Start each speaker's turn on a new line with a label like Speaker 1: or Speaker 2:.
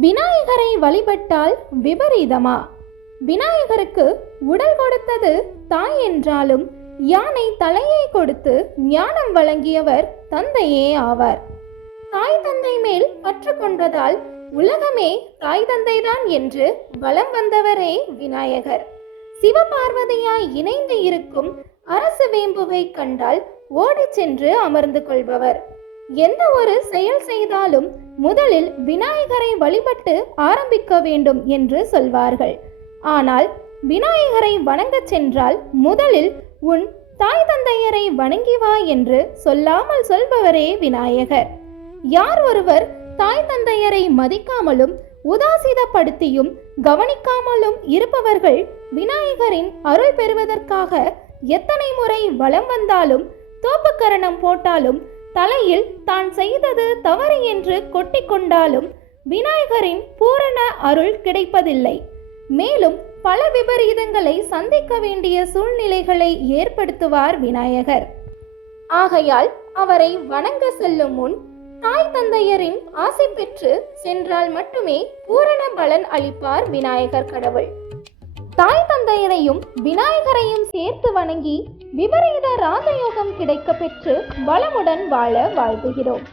Speaker 1: விநாயகரை வழிபட்டால் விபரீதமா? விநாயகருக்கு உடல் கொடுத்தது தாய் என்றாலும் யானை தலையை கொடுத்து ஞானம் வழங்கியவர் தந்தையே ஆவார். தாய் தந்தை மேல் பற்று கொண்டதால் உலகமே தாய் தந்தைதான் என்று வலம் வந்தவரே விநாயகர். சிவபார்வதியாய் இணைந்து இருக்கும் அரசு வேம்புவை கண்டால் ஓடிச் சென்று அமர்ந்து கொள்பவர். எந்த ஒரு செயல் செய்தாலும் முதலில் விநாயகரை வழிபட்டு ஆரம்பிக்க வேண்டும் என்று சொல்வார்கள். ஆனால் விநாயகரை வணங்கச் சென்றால் முதலில் உன் தாய் தந்தையரை வணங்கி வா என்று சொல்லாமல் சொல்பவரே விநாயகர். யார் ஒருவர் தாய் தந்தையரை மதிக்காமலும் உதாசீனப்படுத்தியும் கவனிக்காமலும் இருப்பவர்கள் விநாயகரின் அருள் பெறுவதற்காக எத்தனை முறை வலம் வந்தாலும் தோப்புக்கரணம் போட்டாலும் தலையில் தான் செய்தது தவறு என்று கொட்டிக்கொண்டாலும் விநாயகரின் பூரண அருள் கிடைப்பதில்லை. மேலும் பல விபரீதங்களை சந்திக்க வேண்டிய சூழ்நிலைகளை ஏற்படுத்துவார் விநாயகர். ஆகையால் அவரை வணங்க செல்லும் முன் தாய் தந்தையரின் ஆசை பெற்று சென்றால் மட்டுமே பூரண பலன் அளிப்பார் விநாயகர் கடவுள். தாய் தந்தையரையும் விநாயகரையும் சேர்த்து வணங்கி விபரீத ராஜயோகம் கிடைக்க பெற்று வளமுடன் வாழ வாழ்த்துகிறோம்.